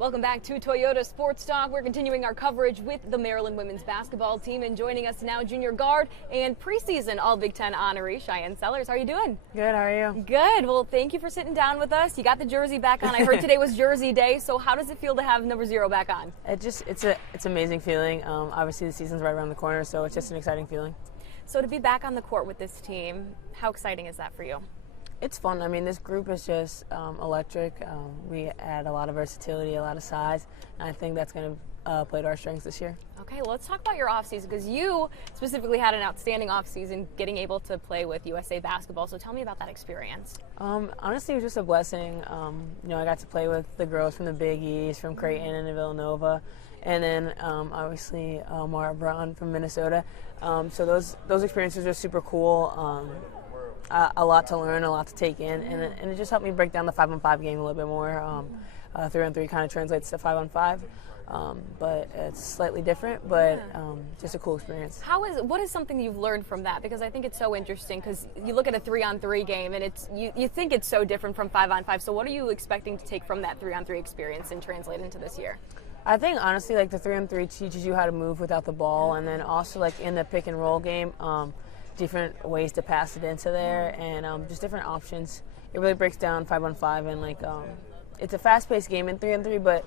Welcome back to Toyota Sports Talk. We're continuing our coverage with the Maryland women's basketball team, and joining us now, junior guard and preseason All-Big Ten honoree, Shyanne Sellers. How are you doing? Good, how are you? Good. Well, thank you for sitting down with us. You got the jersey back on. I heard today was Jersey Day, so how does it feel to have number 0 back on? It's an amazing feeling. Obviously, the season's right around the corner, so it's just an exciting feeling. So to be back on the court with this team, how exciting is that for you? It's fun. I mean, this group is just electric. We add a lot of versatility, a lot of size, and I think that's going to play to our strengths this year. Okay, well, let's talk about your offseason, because you specifically had an outstanding offseason getting able to play with USA Basketball. So tell me about that experience. Honestly, it was just a blessing. I got to play with the girls from the Big East, from Creighton and Villanova, and then obviously Mara Braun from Minnesota. So those experiences are super cool. A lot to learn, a lot to take in, and it just helped me break down the 5-on-5 game a little bit more. 3-on-3 kind of translates to 5-on-5, but it's slightly different, but just a cool experience. What is something you've learned from that? Because I think it's so interesting, because you look at a 3-on-3 game and you think it's so different from 5-on-5. So what are you expecting to take from that 3-on-3 experience and translate into this year? I think honestly, like, the 3-on-3 teaches you how to move without the ball, and then also, like, in the pick and roll game, different ways to pass it into there, and just different options. It really breaks down 5-on-5, and it's a fast-paced game in 3-on-3, but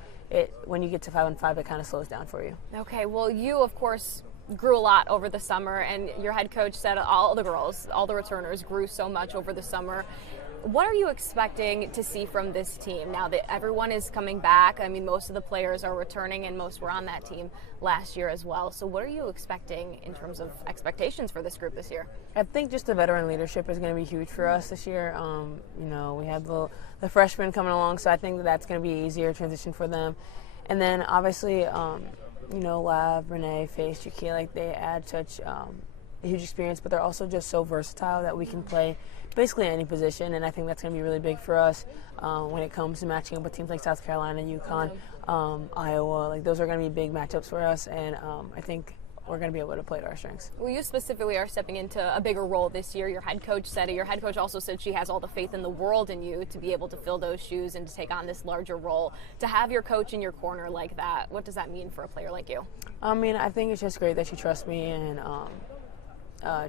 when you get to 5-on-5, it kind of slows down for you. Okay, well, you of course grew a lot over the summer, and your head coach said all the girls, all the returners grew so much over the summer. What are you expecting to see from this team now that everyone is coming back? I mean, most of the players are returning, and most were on that team last year as well. So what are you expecting in terms of expectations for this group this year? I think just the veteran leadership is going to be huge for us this year. We have the freshmen coming along, so I think that's going to be an easier transition for them. And then obviously, Lav, Renee, Faith, Jaquia, like, they add such a huge experience, but they're also just so versatile that we can play basically any position, and I think that's going to be really big for us when it comes to matching up with teams like South Carolina, UConn, Iowa. Like, those are going to be big matchups for us, and I think we're going to be able to play to our strengths. Well, you specifically are stepping into a bigger role this year. Your head coach said it. Your head coach also said she has all the faith in the world in you to be able to fill those shoes and to take on this larger role. To have your coach in your corner like that, what does that mean for a player like you? I mean, I think it's just great that she trusts me and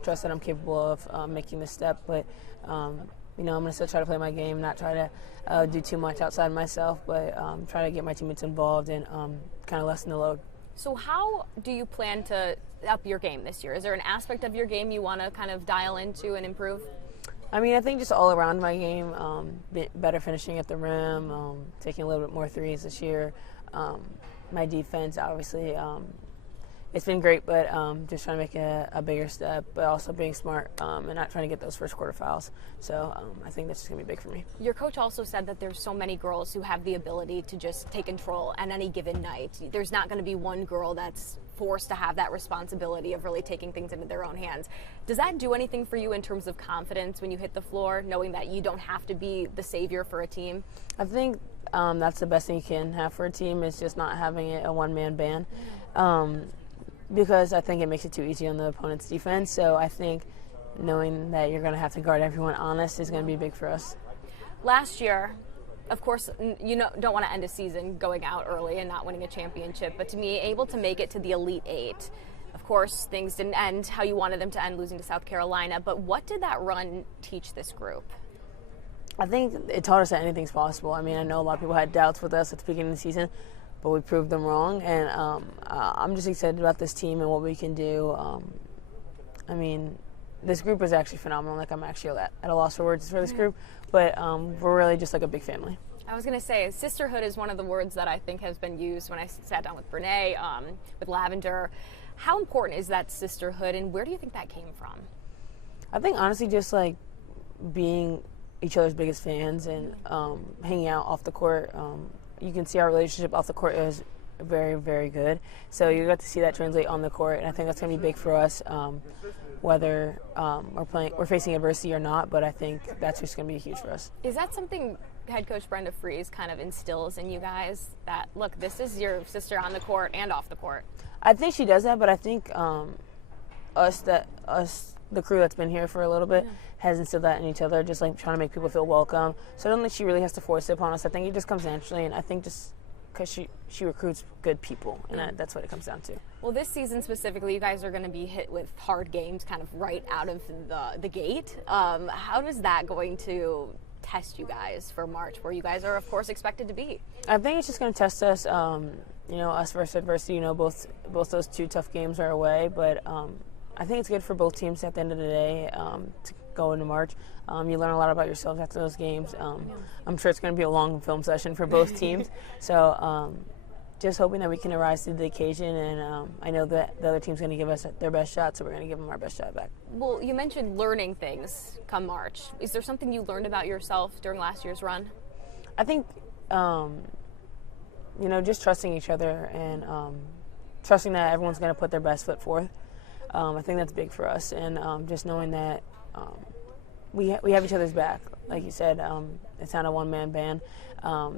trust that I'm capable of making this step, but I'm going to still try to play my game, not try to do too much outside myself, but try to get my teammates involved and kind of lessen the load. So how do you plan to up your game this year? Is there an aspect of your game you want to kind of dial into and improve? I mean, I think just all around my game, better finishing at the rim, taking a little bit more threes this year. My defense, obviously, it's been great, but just trying to make a bigger step, but also being smart and not trying to get those first quarter fouls. So I think that's just going to be big for me. Your coach also said that there's so many girls who have the ability to just take control at any given night. There's not going to be one girl that's forced to have that responsibility of really taking things into their own hands. Does that do anything for you in terms of confidence when you hit the floor, knowing that you don't have to be the savior for a team? I think that's the best thing you can have for a team, is just not having it a one-man band. Because I think it makes it too easy on the opponent's defense. So I think knowing that you're going to have to guard everyone honest is going to be big for us. Last year, of course, don't want to end a season going out early and not winning a championship, but to be able to make it to the Elite Eight, of course, things didn't end how you wanted them to end, losing to South Carolina. But what did that run teach this group? I think it taught us that anything's possible. I mean, I know a lot of people had doubts with us at the beginning of the season, but we proved them wrong, and I'm just excited about this team and what we can do. I mean, this group is actually phenomenal. Like, I'm actually at a loss for words for this group, but we're really just like a big family. I was going to say, sisterhood is one of the words that I think has been used when I sat down with Brene, with Lavender. How important is that sisterhood, and where do you think that came from? I think, honestly, just like being each other's biggest fans and hanging out off the court. You can see our relationship off the court is very, very good. So you got to see that translate on the court, and I think that's going to be big for us, whether we're facing adversity or not. But I think that's just going to be huge for us. Is that something head coach Brenda Frese kind of instills in you guys, that, look, this is your sister on the court and off the court? I think she does that, but I think us, the crew that's been here for a little bit, has instilled that in each other, just like trying to make people feel welcome. So I don't think she really has to force it upon us. I think it just comes naturally, and I think just because she recruits good people, and that's what it comes down to. Well, this season specifically, you guys are going to be hit with hard games kind of right out of the gate. How is that going to test you guys for March, where you guys are, of course, expected to be? I think it's just going to test us, us versus adversity. Both those two tough games are away, but I think it's good for both teams at the end of the day to go into March. You learn a lot about yourselves after those games. I'm sure it's going to be a long film session for both teams. So just hoping that we can rise to the occasion, and I know that the other team's going to give us their best shot, so we're going to give them our best shot back. Well, you mentioned learning things come March. Is there something you learned about yourself during last year's run? I think, just trusting each other and trusting that everyone's going to put their best foot forth. I think that's big for us, and just knowing that we have each other's back. Like you said, it's not a one-man band,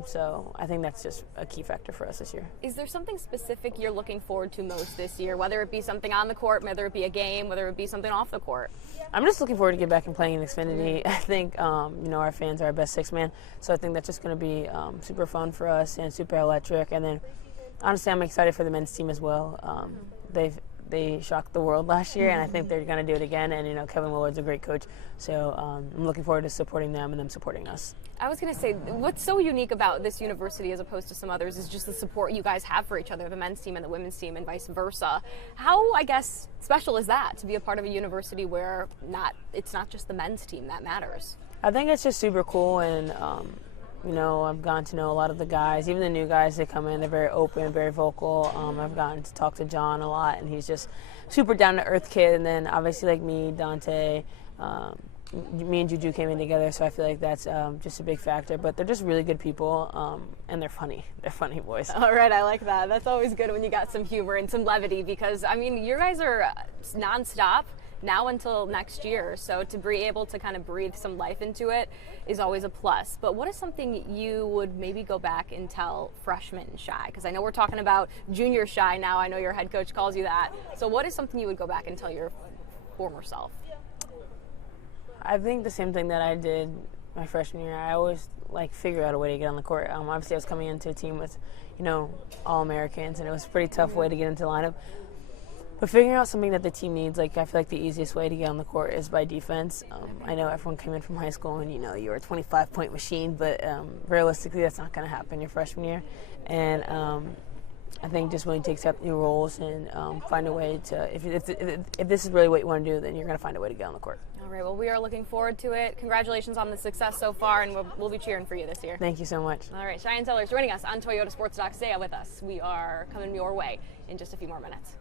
so I think that's just a key factor for us this year. Is there something specific you're looking forward to most this year, whether it be something on the court, whether it be a game, whether it be something off the court? I'm just looking forward to get back and playing in Xfinity. I think, our fans are our best six-man, so I think that's just going to be super fun for us and super electric. And then, honestly, I'm excited for the men's team as well. They shocked the world last year, and I think they're going to do it again. And, Kevin Willard's a great coach, so I'm looking forward to supporting them and them supporting us. I was going to say, what's so unique about this university as opposed to some others is just the support you guys have for each other, the men's team and the women's team and vice versa. How, I guess, special is that to be a part of a university where it's not just the men's team that matters? I think it's just super cool, and I've gotten to know a lot of the guys, even the new guys that come in. They're very open, very vocal. I've gotten to talk to John a lot, and he's just super down-to-earth kid. And then obviously like me, Dante, me and Juju came in together, so I feel like that's just a big factor. But they're just really good people, and they're funny. They're funny boys. All right, I like that. That's always good when you got some humor and some levity because, you guys are nonstop now until next year, so to be able to kind of breathe some life into it is always a plus. But what is something you would maybe go back and tell freshman Shy? Because I know we're talking about junior Shy now. I know your head coach calls you that. So what is something you would go back and tell your former self? I think the same thing that I did my freshman year. I always figure out a way to get on the court. Obviously, I was coming into a team with, All-Americans, and it was a pretty tough way to get into the lineup. But figuring out something that the team needs, I feel like the easiest way to get on the court is by defense. I know everyone came in from high school and, you're a 25-point machine, but realistically that's not going to happen your freshman year. And I think just willing to accept new roles and find a way to, if this is really what you want to do, then you're going to find a way to get on the court. All right, well, we are looking forward to it. Congratulations on the success so far, and we'll be cheering for you this year. Thank you so much. All right, Shyanne Sellers joining us on Toyota Sports Talk. Stay with us. We are coming your way in just a few more minutes.